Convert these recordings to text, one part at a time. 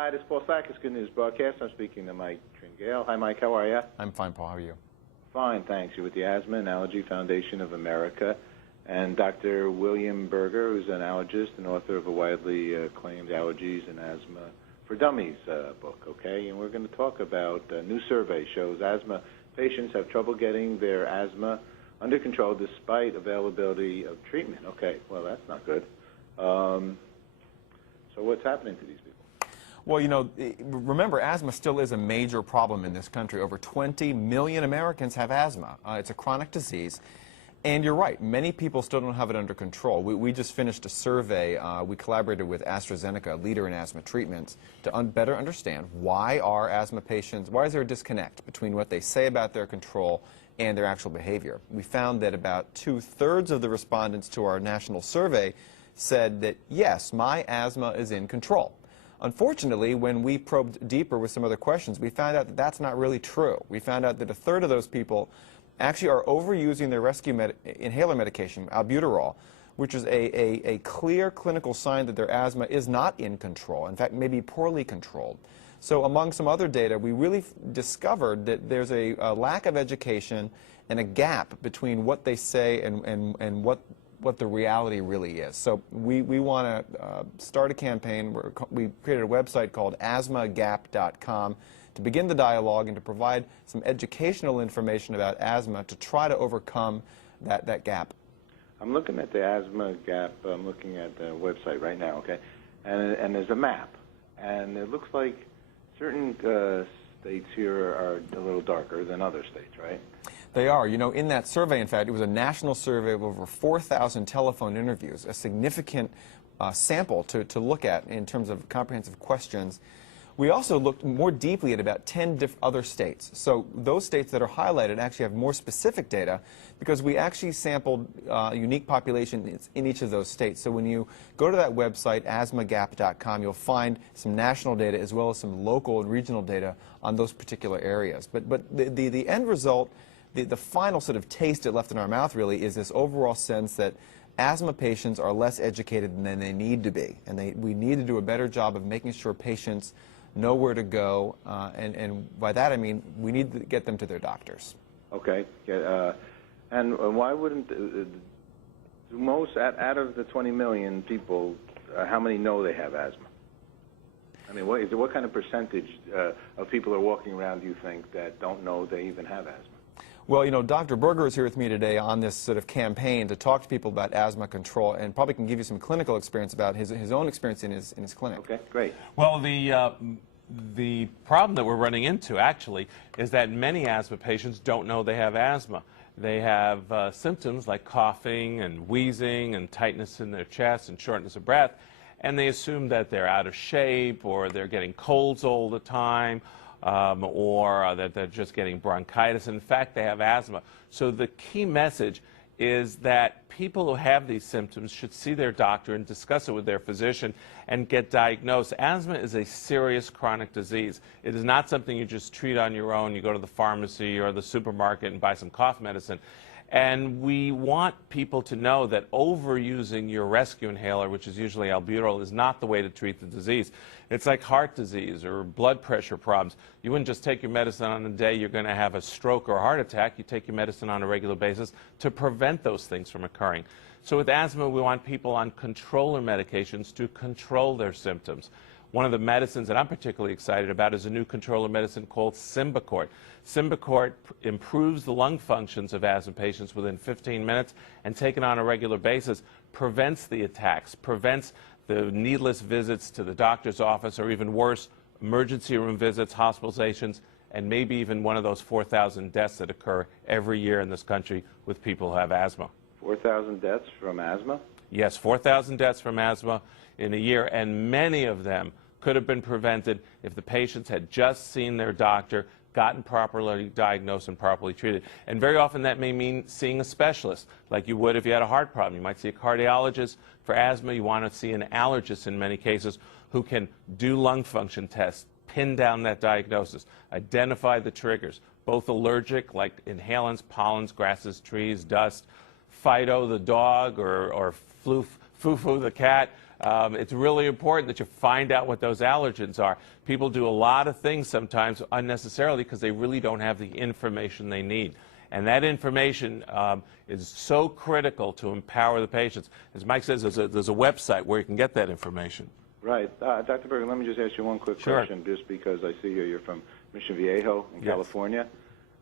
Hi, this is Paul Sackis, Good News Broadcast. I'm speaking to Mike Tringale. Hi, Mike. How are you? I'm fine, Paul. How are you? Fine, thanks. You're with the Asthma and Allergy Foundation of America, and Dr. William Berger, who's an allergist and author of a widely acclaimed Allergies and Asthma for Dummies book, okay? And we're going to talk about a new survey shows asthma patients have trouble getting their asthma under control despite availability of treatment. Okay, well, that's not good. So what's happening to these people? Well, you know, remember, asthma still is a major problem in this country. Over 20 million Americans have asthma. It's a chronic disease. And you're right, many people still don't have it under control. We just finished a survey. We collaborated with AstraZeneca, a leader in asthma treatments, to better understand why is there a disconnect between what they say about their control and their actual behavior. We found that about 2/3 of the respondents to our national survey said that, yes, my asthma is in control. Unfortunately, when we probed deeper with some other questions, we found out that that's not really true. We found out that 1/3 of those people actually are overusing their rescue inhaler medication, albuterol, which is a clear clinical sign that their asthma is not in control, in fact, maybe poorly controlled. So among some other data, we really discovered that there's a lack of education and a gap between what they say and what the reality really is. So we want to start a campaign. We created a website called asthmagap.com to begin the dialogue and to provide some educational information about asthma to try to overcome that gap. I'm looking at the Asthma Gap. I'm looking at the website right now, okay? And there's a map. And it looks like certain states here are a little darker than other states, right? They are. You know, in that survey, in fact, it was a national survey of over 4,000 telephone interviews, a significant sample to look at in terms of comprehensive questions. We also looked more deeply at about 10 other states. So those states that are highlighted actually have more specific data because we actually sampled unique populations in each of those states. So when you go to that website, asthmagap.com, you'll find some national data as well as some local and regional data on those particular areas. But the end result, the final sort of taste it left in our mouth really is this overall sense that asthma patients are less educated than they need to be. And we need to do a better job of making sure patients know where to go, and by that I mean we need to get them to their doctors. Okay. And why wouldn't most out of the 20 million people, how many know they have asthma? I mean, what kind of percentage of people are walking around, do you think, that don't know they even have asthma? Well, you know, Dr. Berger is here with me today on this sort of campaign to talk to people about asthma control and probably can give you some clinical experience about his own experience in his clinic. Okay, great. Well, the problem that we're running into, actually, is that many asthma patients don't know they have asthma. They have symptoms like coughing and wheezing and tightness in their chest and shortness of breath, and they assume that they're out of shape or they're getting colds all the time, or that they're just getting bronchitis. In fact, they have asthma. So the key message is that people who have these symptoms should see their doctor and discuss it with their physician and get diagnosed. Asthma is a serious chronic disease. It is not something you just treat on your own. You go to the pharmacy or the supermarket and buy some cough medicine. And we want people to know that overusing your rescue inhaler, which is usually albuterol, is not the way to treat the disease. It's like heart disease or blood pressure problems. You wouldn't just take your medicine on the day you're going to have a stroke or a heart attack. You take your medicine on a regular basis to prevent those things from occurring. So with asthma, we want people on controller medications to control their symptoms. One of the medicines that I'm particularly excited about is a new controller medicine called Symbicort. Symbicort improves the lung functions of asthma patients within 15 minutes, and taken on a regular basis prevents the attacks, prevents the needless visits to the doctor's office, or even worse, emergency room visits, hospitalizations, and maybe even one of those 4,000 deaths that occur every year in this country with people who have asthma. 4,000 deaths from asthma? Yes, 4,000 deaths from asthma in a year, and many of them could have been prevented if the patients had just seen their doctor, gotten properly diagnosed and properly treated. And very often that may mean seeing a specialist, like you would if you had a heart problem. You might see a cardiologist. For asthma, you want to see an allergist in many cases who can do lung function tests, pin down that diagnosis, identify the triggers, both allergic, like inhalants, pollens, grasses, trees, dust, Fido, the dog, or Foo-Foo, the cat, It's really important that you find out what those allergens are. People do a lot of things sometimes unnecessarily because they really don't have the information they need. And that information is so critical to empower the patients. As Mike says, there's a website where you can get that information. Right. Dr. Berger, let me just ask you one quick question, just because I see here you're from Mission Viejo in California.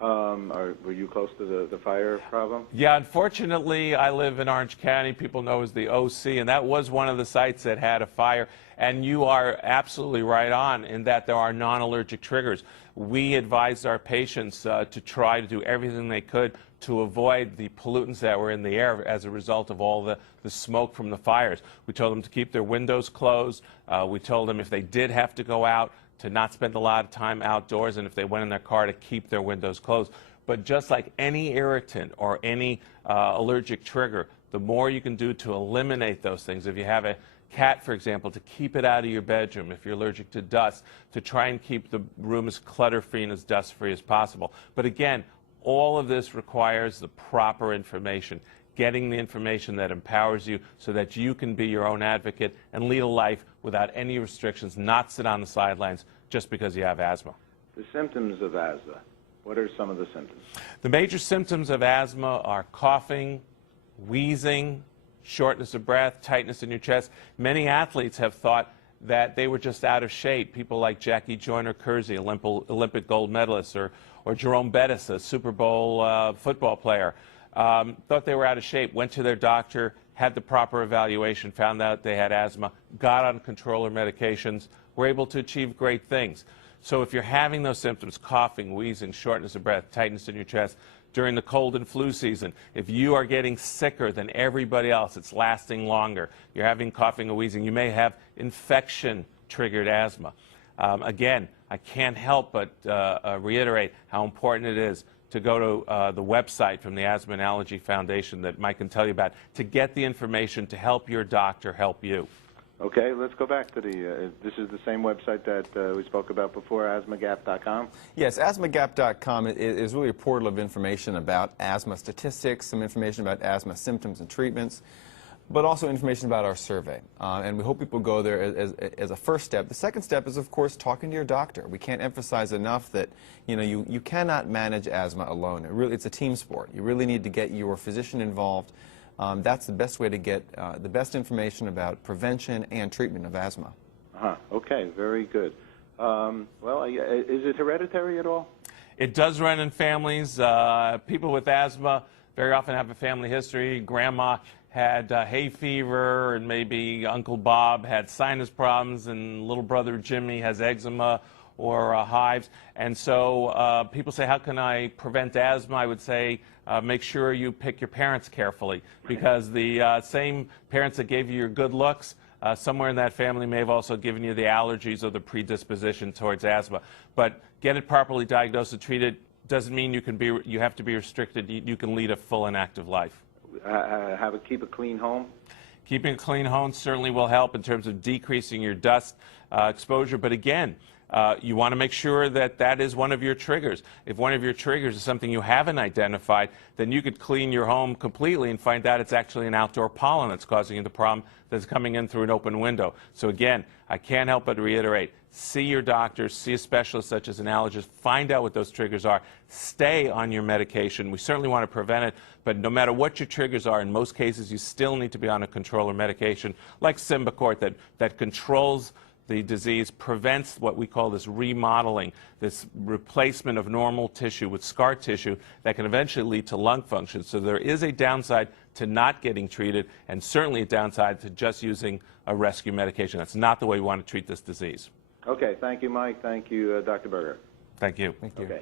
Were you close to the fire problem? Yeah, unfortunately, I live in Orange County. People know as the OC, and that was one of the sites that had a fire. And you are absolutely right on in that there are non-allergic triggers. We advised our patients to try to do everything they could to avoid the pollutants that were in the air as a result of all the smoke from the fires. We told them to keep their windows closed. We told them if they did have to go out, to not spend a lot of time outdoors, and if they went in their car, to keep their windows closed. But just like any irritant or any allergic trigger, the more you can do to eliminate those things. If you have a cat, for example, to keep it out of your bedroom. If you're allergic to dust, to try and keep the room as clutter-free and as dust-free as possible. But again, all of this requires the proper information, getting the information that empowers you so that you can be your own advocate and lead a life without any restrictions, not sit on the sidelines just because you have asthma. The symptoms of asthma, what are some of the symptoms? The major symptoms of asthma are coughing, wheezing, shortness of breath, tightness in your chest. Many athletes have thought that they were just out of shape. People like Jackie Joyner-Kersee, Olympic gold medalist, or Jerome Bettis, a Super Bowl football player, thought they were out of shape, went to their doctor, had the proper evaluation, found out they had asthma, got on controller medications, were able to achieve great things. So if you're having those symptoms, coughing, wheezing, shortness of breath, tightness in your chest, during the cold and flu season, if you are getting sicker than everybody else, it's lasting longer, you're having coughing or wheezing, you may have infection-triggered asthma. Again, I can't help but reiterate how important it is to go to the website from the Asthma and Allergy Foundation that Mike can tell you about to get the information to help your doctor help you. Okay, let's go back to this is the same website that we spoke about before, asthmagap.com? Yes, asthmagap.com is really a portal of information about asthma statistics, some information about asthma symptoms and treatments, but also information about our survey. And we hope people go there as a first step. The second step is, of course, talking to your doctor. We can't emphasize enough that you cannot manage asthma alone. It's a team sport. You really need to get your physician involved. That's the best way to get the best information about prevention and treatment of asthma. Okay, very good. Well, is it hereditary at all? It does run in families. People with asthma very often have a family history. Grandma had hay fever, and maybe Uncle Bob had sinus problems, and little brother Jimmy has eczema or hives. And so people say, how can I prevent asthma? I would say make sure you pick your parents carefully, because the same parents that gave you your good looks, somewhere in that family may have also given you the allergies or the predisposition towards asthma. But get it properly diagnosed and treated doesn't mean you have to be restricted. You can lead a full and active life. Keep a clean home? Keeping a clean home certainly will help in terms of decreasing your dust exposure. But again, you want to make sure that that is one of your triggers. If one of your triggers is something you haven't identified, then you could clean your home completely and find out it's actually an outdoor pollen that's causing you the problem that's coming in through an open window. So again, I can't help but reiterate, see your doctor, see a specialist such as an allergist, find out what those triggers are, stay on your medication. We certainly want to prevent it, but no matter what your triggers are, in most cases you still need to be on a controller medication like Symbicort that controls the disease, prevents what we call this remodeling, this replacement of normal tissue with scar tissue that can eventually lead to lung function. So there is a downside to not getting treated, and certainly a downside to just using a rescue medication. That's not the way we want to treat this disease. Okay, thank you, Mike. Thank you, Dr. Berger. Thank you. Thank you. Okay.